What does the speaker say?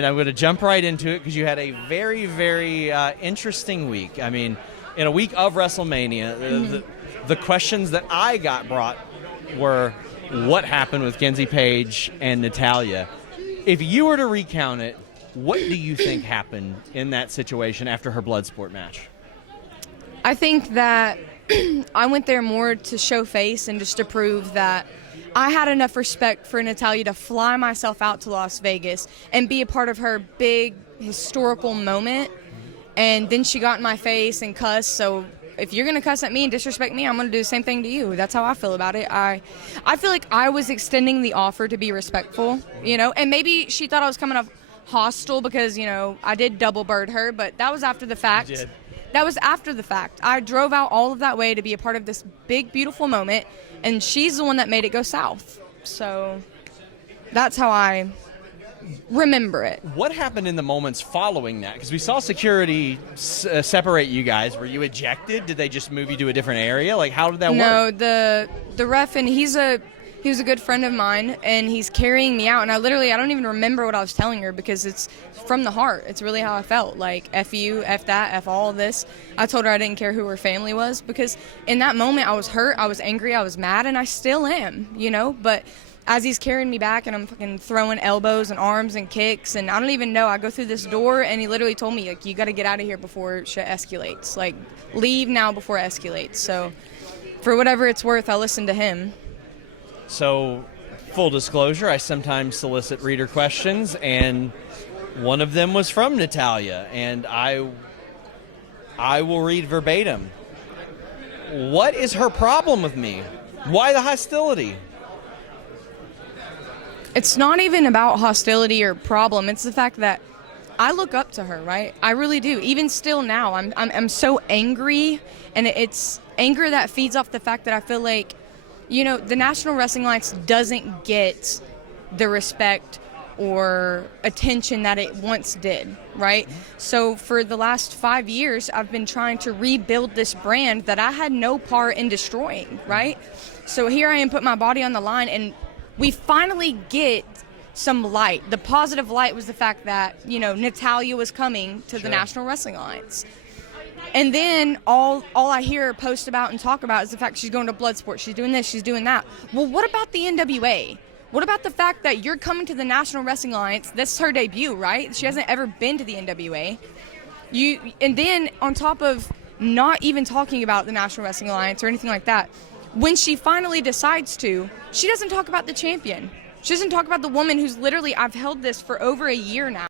And I'm going to jump right into it because you had a very, very interesting week. I mean, in a week of WrestleMania, the questions that I got brought were, what happened with Kenzie, Paige, and Natalya? If you were to recount it, what do you think happened in that situation after her Bloodsport match? I think that I went there more to show face and just to prove that I had enough respect for Natalya to fly myself out to Las Vegas and be a part of her big historical moment. And then she got in my face and cussed. So if you're going to cuss at me and disrespect me, I'm going to do the same thing to you. That's how I feel about it. I feel like I was extending the offer to be respectful, and maybe she thought I was coming off hostile because, I did double bird her, but that was after the fact. You did. That was after the fact. I drove out all of that way to be a part of this big, beautiful moment, and she's the one that made it go south. So that's how I remember it. What happened in the moments following that? Because we saw security separate you guys. Were you ejected? Did they just move you to a different area? Like, how did that work? No, the ref, and he was a good friend of mine, and he's carrying me out. And I don't even remember what I was telling her because it's from the heart. It's really how I felt. Like, F you, F that, F all of this. I told her I didn't care who her family was because in that moment I was hurt, I was angry, I was mad, and I still am, But as he's carrying me back and I'm fucking throwing elbows and arms and kicks, and I don't even know, I go through this door and he literally told me, like, you got to get out of here before shit escalates. Like, leave now before it escalates. So for whatever it's worth, I listened to him. So, full disclosure, I sometimes solicit reader questions, and one of them was from Natalya, and I will read verbatim. What is her problem with me? Why the hostility? It's not even about hostility or problem. It's the fact that I look up to her, right? I really do. Even still now, I'm so angry, and it's anger that feeds off the fact that I feel like, the National Wrestling Alliance doesn't get the respect or attention that it once did, right? So for the last 5 years, I've been trying to rebuild this brand that I had no part in destroying, right? So here I am putting my body on the line, and we finally get some light. The positive light was the fact that, Natalya was coming to the National Wrestling Alliance. And then all I hear her post about and talk about is the fact she's going to Bloodsport, she's doing this, she's doing that. Well, what about the NWA? What about the fact that you're coming to the National Wrestling Alliance? This is her debut, right? She hasn't ever been to the NWA. And then on top of not even talking about the National Wrestling Alliance or anything like that, when she finally decides to, she doesn't talk about the champion. She doesn't talk about the woman who's literally, I've held this for over a year now.